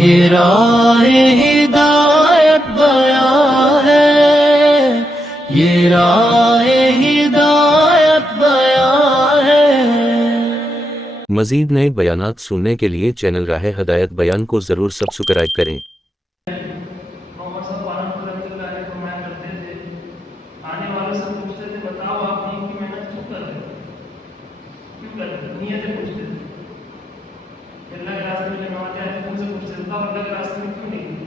یہ راہ ہدایت بیان ہے، یہ راہ ہدایت بیان ہے۔ مزید نئے بیانات سننے کے لیے چینل راہ ہدایت بیان کو ضرور سبسکرائب کریں۔ عمر صاحب پالن رحمۃ اللہ علیہ فرمایا کرتے تھے، آنے والوں سے پوچھتے تھے بتاؤ آپ دین کی محنت کیوں کر رہے ہو، کیوں کر رہے ہو، نیتیں پوچھتے تھے۔ اللہ کے راستے میں جماعت آئے تو ان سے پوچھتے تھے اللہ کے راستے میں کیوں نکلے،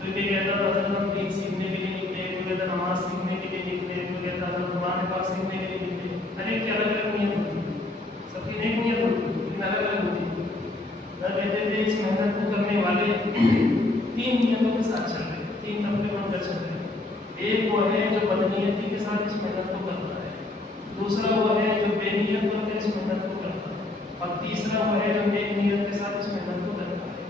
تو یہ کہتا تھا حضرت ہم دین سیکھنے کے لیے نکلے، کوئی کہتا نماز سیکھنے کے لیے نکلے، کوئی کہتا تھا قرآن پاک سیکھنے کے لیے نکلے۔ ہر ایک کی الگ الگ نیت ہوتی ہے، سب کی نیک نیت ہوتی ہے لیکن الگ الگ ہوتی ہے۔ کہتے تھے اس محنت کو کرنے والے تین نیتوں کے ساتھ چل رہے، تین طبقے بن کر چل رہے۔ ایک وہ ہے جو بدنیتی کے ساتھ اس محنت کو کرتا ہے، دوسرا وہ ہے جو بے نیت بن کر اس محنت کو کرتا ہے، اور تیسرا وہ ہے جو نیک نیت کے ساتھ اس محنت کو کرتا ہے۔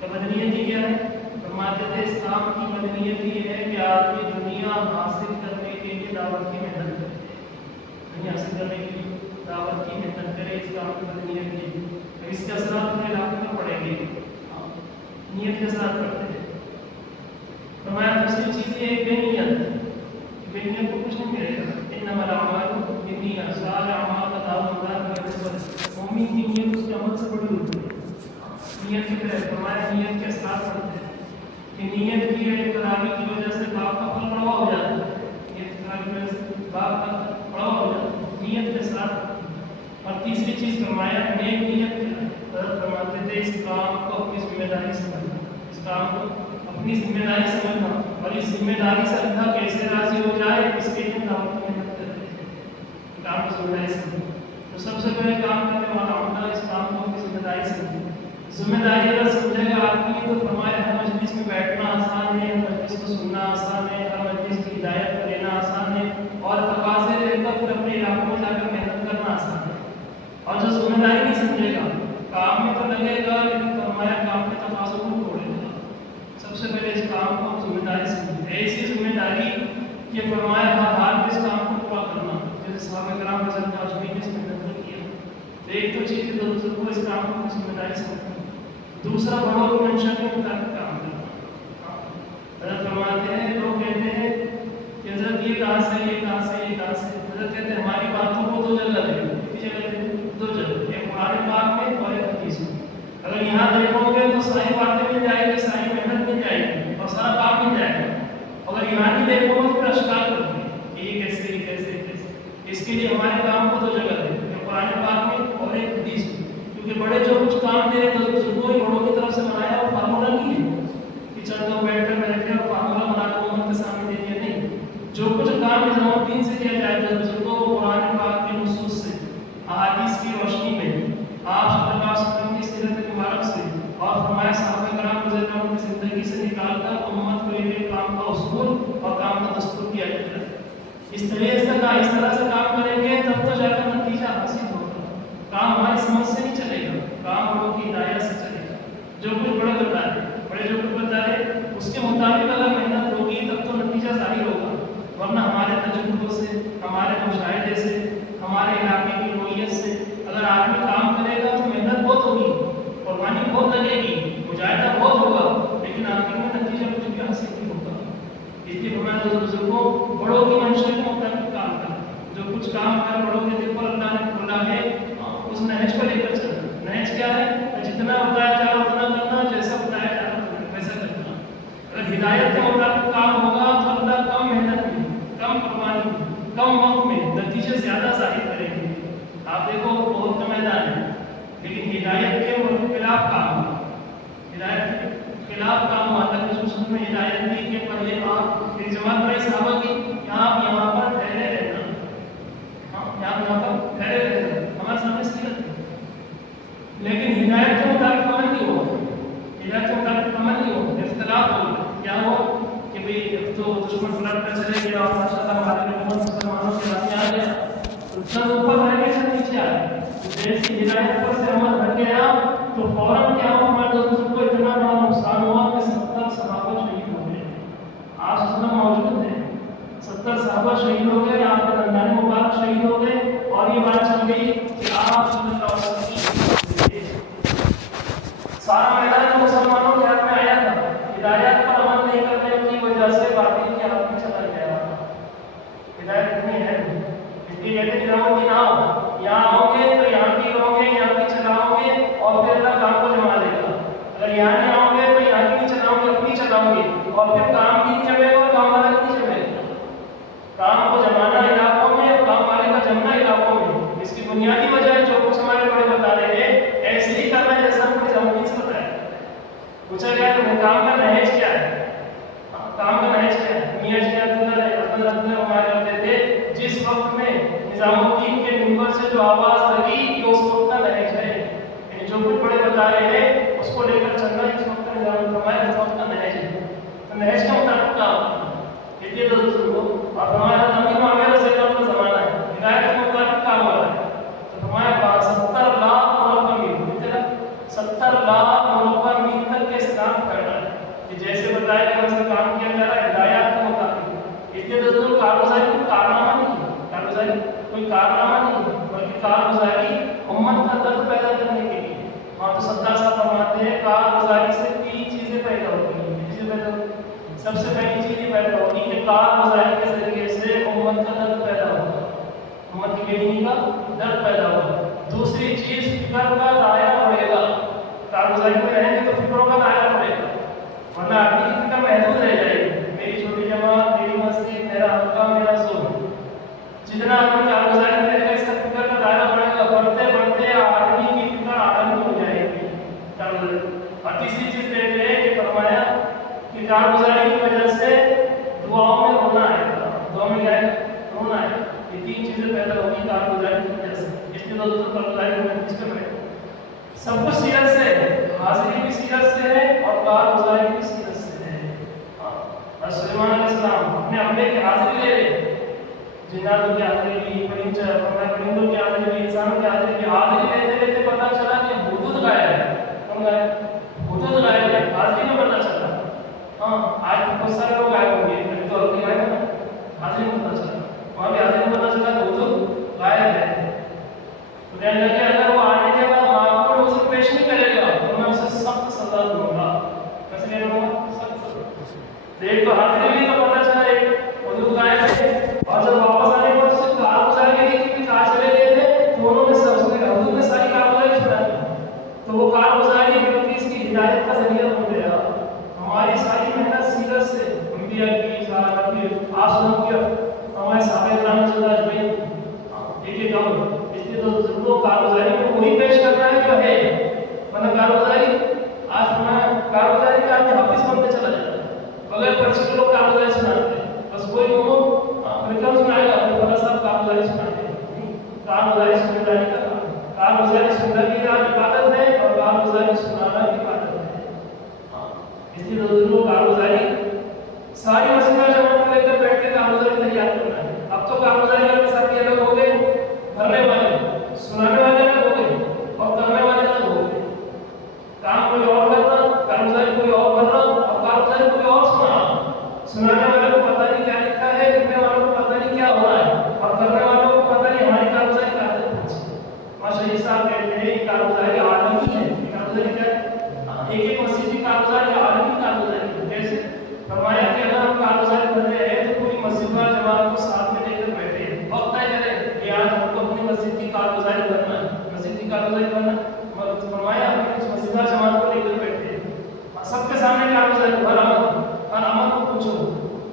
تو بدنیتی کیا ہے؟ فرماتے تھے اس کام کی بدنیتی یہ ہے کہ آدمی دنیا حاصل کرنے کے لیے دعوت کی محنت کرے، دنیا حاصل کرنے کے لیے دعوت کی محنت کرے، اس کام کی بدنیتی ہے۔ اس کے اثرات اپنے علاقے میں پڑیں گے، نیت کے ساتھ پڑتے ہیں۔ فرمایا دوسری چیز یہ ہے بے نیت، بے نیت کو کچھ نہیں ملے گا۔ انما الاعمال بالنیات، سارے اعمال کا دعویٰ مومن کی نیت اس کے عمل سے بڑی ہوتی ہے۔ نیت کی طرح فرمایا نیت کے اثرات پڑتے ہیں کہ نیت کی اقترابی کی وجہ سے باپ کا پھل بڑا ہو جاتا ہے، نیت کی وجہ سے باپ کا بڑا ہو جاتا ہے، نیت کے اثرات۔ اور تیسری چیز فرمایا نیک نیت فرماتے تھے اس کام کو اپنی ذمہ داری سمجھنا، اس کام کو اپنی ذمہ داری سمجھنا، اور اس ذمہ داری سے اللہ کیسے راضی ہو جائے اس کے لیے دعوت کی محنت کرتے ہیں، کام کی ذمہ داری سمجھنا۔ تو سب سے پہلے کام کرنے والا عملہ اس کام کو اپنی ذمہ داری سمجھے۔ ذمہ داری اگر سمجھے گا آدمی تو فرمایا ہر مجلس میں بیٹھنا آسان ہے، ہر مجلس کو سننا آسان ہے، ہر مجلس کی ہدایت کو لینا آسان ہے، اور تقاضے لے کر پھر اپنے علاقوں میں جا کر محنت کرنا آسان ہے۔ اور جو ذمہ داری نہیں سمجھے گا کام میں تو لگے گا لیکن فرمایا کام کے تقاضوں کو توڑے گا۔ سب سے پہلے اس کام کو ذمہ داری سمجھے، ایسی ذمہ داری کہ فرمایا ہر حال میں اس کام کو پورا کرنا، جیسے صحابہ کرام رضی اللہ عنہم نے اس محنت کو کیا۔ تو ایک تو چیز ہے دوسرے کو اس کام کو ذمہ داری سمجھنا، دوسرا بڑوں کی منشا کے مطابق کام کرنا۔ حضرت فرماتے ہیں لوگ کہتے ہیں کہ حضرت یہ کہاں سے یہ کہاں سے یہ کہاں سے، حضرت کہتے ہیں ہماری باتوں کو دو جگہ دے، کتنی جگہ دے؟ دو جگہ، ایک قرآن پاک میں اور ایک حدیث میں۔ اگر یہاں دیکھو گے تو ساری باتیں مل جائے گی، ساری محنت مل جائے گی اور سارا کام مل جائے گا۔ اگر یہاں نہیں دیکھو گے تو پھر اشکال کرو گے یہ کیسے یہ کیسے کیسے۔ اس کے لیے ہمارے کام کو دو جگہ دے، ایک قرآن پاک میں اور ایک حدیث میں، کیونکہ بڑے جو کچھ کام دے رہے ہیں بزرگوں بڑوں کی طرف سے بنایا اور فارمولہ نہیں ہے کہ چند لوگ بیٹھ کر بیٹھے اور فارمولہ بنا کر امت کے سامنے دے دیا، نہیں۔ جو کچھ کام نظام دین سے کیا جائے جو بزرگوں کو قرآن پاک کے نصوص سے، احادیث کی روشنی میں، آپ صلی اللہ علیہ وسلم کی سیرت مبارک سے اور فرمایا صحابہ کرام رضی اللہ عنہم کی زندگی سے نکال کر امت کو یہ کام کا اصول اور کام کا دستور کیا جاتا ہے۔ اس طرح سے کام کریں گے تب تو جا کر نتیجہ حاصل ہوگا۔ کام ہماری سمجھ سے نہیں چلے گا، کام بڑوں کی ہدایت سے چلے گا۔ جو کچھ بڑے بتا رہے بڑے جو کچھ بتا رہے اس کے مطابق اگر محنت ہوگی تب تو نتیجہ ظاہر ہوگا، ورنہ ہمارے تجربوں سے، ہمارے مشاہدے سے، ہمارے علاقے کی نوعیت سے اگر آدمی کام کرے گا تو محنت بہت ہوگی، قربانی بہت لگے گی، مجاہدہ بہت ہوگا، لیکن آخر میں نتیجہ کچھ بھی حاصل نہیں ہوگا۔ اس لیے ہمارے بزرگوں بڑوں کی منشا کے مطابق کام کرنا، جو کچھ کام ہمارے بڑوں کے دل پر اللہ نے کھولا ہے اس نہج کو لے کر چلنا۔ نہج کیا ہے؟ جتنا بتایا جا رہا اتنا کرنا، جیسا بتایا جا رہا ویسا کرنا۔ اگر ہدایت کے مطابق کام ہوگا تو اللہ کم محنت میں، کم قربانی میں، کم وقت میں نتیجے زیادہ ظاہر کریں گے۔ آپ دیکھو بہت کا میدان ہے لیکن ہدایت کے خلاف کام ہوا، ہدایت کے خلاف کام ہوا تھا کہ اس نے ہدایت دی کہ پر یہ آپ ایک جماعت بڑے صحابہ کی کہ آپ یہاں پر ٹھہرے رہنا، یہاں پر ٹھہرے رہنا، ہمارے سامنے سیرت ہے، لیکن ہدایت کے مطابق عمل نہیں ہوا، ہدایت کے مطابق عمل نہیں ہوا، اختلاف ہو گیا۔ کیا ہوا کہ بھئی اب تو دشمن فلٹ کر چلے گیا اور ماشاء اللہ ہمارے حکومت مسلمانوں کے ہاتھ میں آ گیا، سب اوپر رہ گئے سب نیچے آ گئے۔ جیسی ہدایت پر سے عمل ہٹ گیا تو فوراً کیا ہوا، ہمارے دوستوں کو اتنا بڑا نقصان ہوا کہ 70 صحابہ شہید ہو گئے۔ آپ سننا موجود ہے، 70 صحابہ شہید ہو گئے، آپ کے دندان مبارک شہید ہو گئے، اور یہ بات چل گئی کہ آپ صلی اللہ علیہ وسلم سارا میدان مسلمانوں کے मैं यहाँ नहीं आऊँगे तो यहाँ की नहीं चलाऊँगी, अपनी चलाऊँगी, और फिर काम भी नहीं जमेगा और काम वाला भी नहीं जमेगा। काम को जमाना इलाकों में और काम वाले का जमना इलाकों में, इसकी बुनियादी वजह है जो कुछ हमारे बड़े बता रहे हैं, ऐसे ही करना जैसा हमने जमीन से बताया। पूछा गया तो काम का नहेज क्या है? काम का नहेज क्या है? मियाँ जी अब्दुल हमारे करते थे, जिस वक्त में निजामुद्दीन के मिंबर से जो आवाज लगी ये उस वक्त का नहेज है, यानी जो कुछ बड़े बता रहे हैं उसको लेकर चलना इस वक्त का निजाम हमारे इस वक्त का नहेज है। तो नहेज के मुताबिक काम ये तो सुनो, और हमारा नबी मामला से का जमाना है, हिदायत के मुताबिक काम हो रहा है। तो हमारे पास 70 लाख मुरब्बा मील, कितना 70 लाख मुरब्बा मील तक के इस्तेमाल करना है कि जैसे बताया कि वैसे काम किया जा रहा है हिदायत के मुताबिक। इसलिए दोस्तों कारगुजारी कोई कारनामा नहीं है, कारगुजारी कोई कारनामा नहीं है, बल्कि कारगुजारी उम्मत का दर्द पैदा करने के लिए। वहाँ तो सत्ता साहब फरमाते हैं कारगुजारी से 3 चीजें पैदा होती हैं। सबसे पहली चीज ये पैदा होगी कि कारगुजारी के जरिए से उम्मत का दर्द पैदा होगा, उम्मत की बेदीनी का दर्द पैदा होगा। दूसरी चीज फिक्र का दायरा बढ़ेगा, कारगुजारी में रहेंगे तो फिक्रों का दायरा बढ़ेगा, वरना आदमी की फिक्र महदूद रह जाएगी। मेरी छोटी जमात, मेरी मस्जिद, मेरा हल्का, मेरा जोन, जितना आदमी कारगुजारी में रहेगा इसका फिक्र का दायरा बढ़ेगा, बढ़ते बढ़ते आदमी की फिक्र आदमी हो जाएगी कारगुजारी। और तीसरी चीज कहते हैं कि फरमाया कि कारगुजारी की वजह से दुआओं में रोना आएगा, दुआ में क्या है? रोना है। ये 3 चीजें पैदा होगी कारगुजारी की वजह से। इसलिए दोस्तों कारगुजारी में किसके में सब कुछ सीरत से है, हाजिरी भी सीरत से है और कारगुजारी भी सीरत से है। सुलेमान अलैहिस्सलाम अपने अम्बे की हाजिरी ले रहे, जिन्नातों की हाजिरी ली, परिंदों की हाजिरी ली, इंसानों की हाजिरी ली। हाजिरी लेते लेते पता चला कि हुदूद गायब है। कौन गायब? हुदूद गायब है, हाजिरी में पता चला। हाँ, आज बहुत सारे लोग गायब हो गए, तो और गायब है ना, हाजिरी में पता चला, वहाँ भी हाजिरी में पता चला कि हुदूद गायब है। तो कहने लगे अगर वो आने के बाद मामूल उसे पेश नहीं करेगा तो मैं उसे सख्त सजा दूंगा। कैसे कहूँगा? सख्त सजा। एक तो हाजिरी में तो पता चला एक हुदूद गायब है, और जब वापस आने पर उससे कारगुजारी के लिए कि कहाँ चले गए थे, तो उन्होंने सबसे हुदूद में सारी कारगुजारी छुड़ा दी। तो वो कारगुजारी बल्कि इसकी हिदायत का जरिया बन गया। हमारी सारी मेहनत सीरत से इंडिया की सारी आसमान की हमारे सारे ग्राम चला भाई एक काम। इसलिए तो सबको कारगुजारी में वही पेश करना है जो है, मतलब कारगुजारी आज हमारा कारगुजारी का हाफिज बनते चला जाता है, बगैर पर्ची के लोग कारगुजारी सुनाते हैं, बस कोई वो विक्रम सुनाएगा तो बड़ा साहब कारगुजारी सुनाते हैं। कारगुजारी सुनदारी का कारगुजारी सुनदारी की इबादत है और कारगुजारी सुनाना की इबादत है। इसलिए दोस्तों कारगुजारी सारी मसला जमात को लेकर बैठ के कारगुजारी तैयार करना है। अब तो कारगुजारी वाले साथी अलग हो गए, भरने वाले सुनाने वाले अलग हो गए और करने वाले अलग हो गए। काम कोई और कर रहा, कारगुजारी कोई और कर रहा और कारगुजारी कोई और सुना रहा। सुनाने वाले को पता नहीं क्या लिखा है, लिखने वालों को पता नहीं क्या हो रहा है, और करने वालों को पता नहीं हमारी कारगुजारी कहाँ तक पहुंची। माशाअल्लाह साहब कहते हैं ये कारगुजारी आलमी है। कारगुजारी क्या है? एक एक मस्जिद की कारगुजारी आलमी कारगुजारी। जैसे फरमाया कि अगर हम कारगुजारी कर रहे हैं तो पूरी मस्जिद वाले जमात को साथ में लेकर बैठे, वक्त तय करें कि आज हमको अपनी मस्जिद की कारगुजारी करना है, मस्जिद की कारगुजारी करना। फरमाया अपनी मस्जिद वाले जमात को लेकर बैठे, सबके सामने कारगुजारी, हर अमल को पूछो।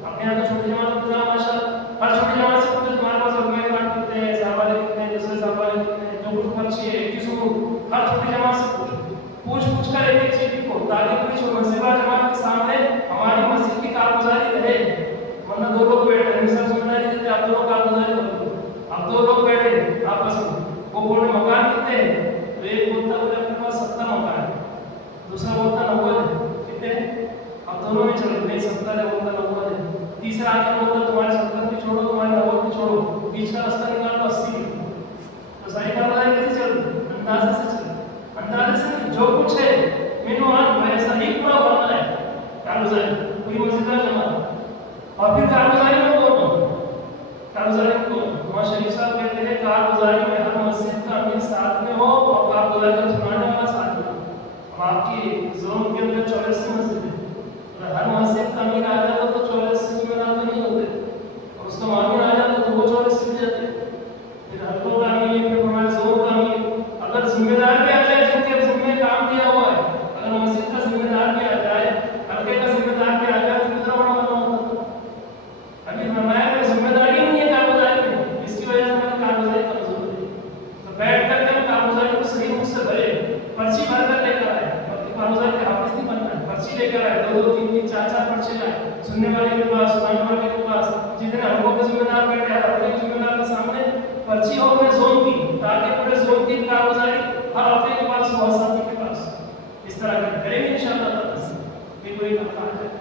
अपने यहाँ तो छोटी जमात को माशाअल्लाह हर छोटी जमात से पूछो तुम्हारे पास रुपये कार्ड कितने हैं, साहब वाले कितने हैं, दूसरे साहब वाले कितने हैं, जो कुछ पर्ची है किसी को हर छोटी जमात से पूछ कर एक चीज को, ताकि पूरी मस्जिद वाले जमात के सामने हमारी मस्जिद की कारगुजारी रहे। वरना 2 लोग बैठे हैं, सब सुनना नहीं देते, आप 2 लोग कारगुजारी करो। अब 2 लोग बैठे आपस में, वो बोले मकान कितने हैं, तो एक बोलता बोले अपने पास 70 मकान है, दूसरा बोलता 90 है, कितने? अब दोनों में चलो, नहीं 70 है बोलता 90 है, तीसरा आके बोलता तुम्हारे 70 भी छोड़ो, तुम्हारे 90 भी छोड़ो, बीच का रास्ता निकाल लो 80। तो सारी कारगुजारी कैसे चल? अंदाजे से चल, अंदाजे से जो कुछ है मैंने आज वैसा ही पूरा करना है कारगुजारी पूरी मस्जिद में जमा। और फिर कारगुजारी में कौन? कारगुजारी में कौन? शरीफ साहब कहते हैं कारगुजारी में हर मस्जिद का अमीर साथ में हो और कारगुजारी का सुनाने वाला साथ में हो। आपकी जोन के अंदर 84 मस्जिद है, हर मस्जिद का अमीर आ जाता तो 84 जिम्मेदार तो नहीं होते, और उसका मामिर आ जाता तो वो 84 मिल जाते। फिर हल्कों का अमीर, फिर हमारे जोन का अमीर, अगर जिम्मेदार भी आ जाए जिनके जिम्मे काम किया हुआ है, अगर मस्जिद का पर्ची लेकर आए, 2-2, 3-3, 4-4 पर्चे लाए, सुनने वाले के पास, सुनाने वाले के पास, जितने अनुभव का जिम्मेदार बैठे हैं, अपने जिम्मेदार के सामने पर्ची हो अपने जोन की, ताकि पूरे जोन की कागजारी हर हफ्ते के पास हो, हर साथी के पास। इस तरह करेंगे इंशाअल्लाह। ये कोई काम है।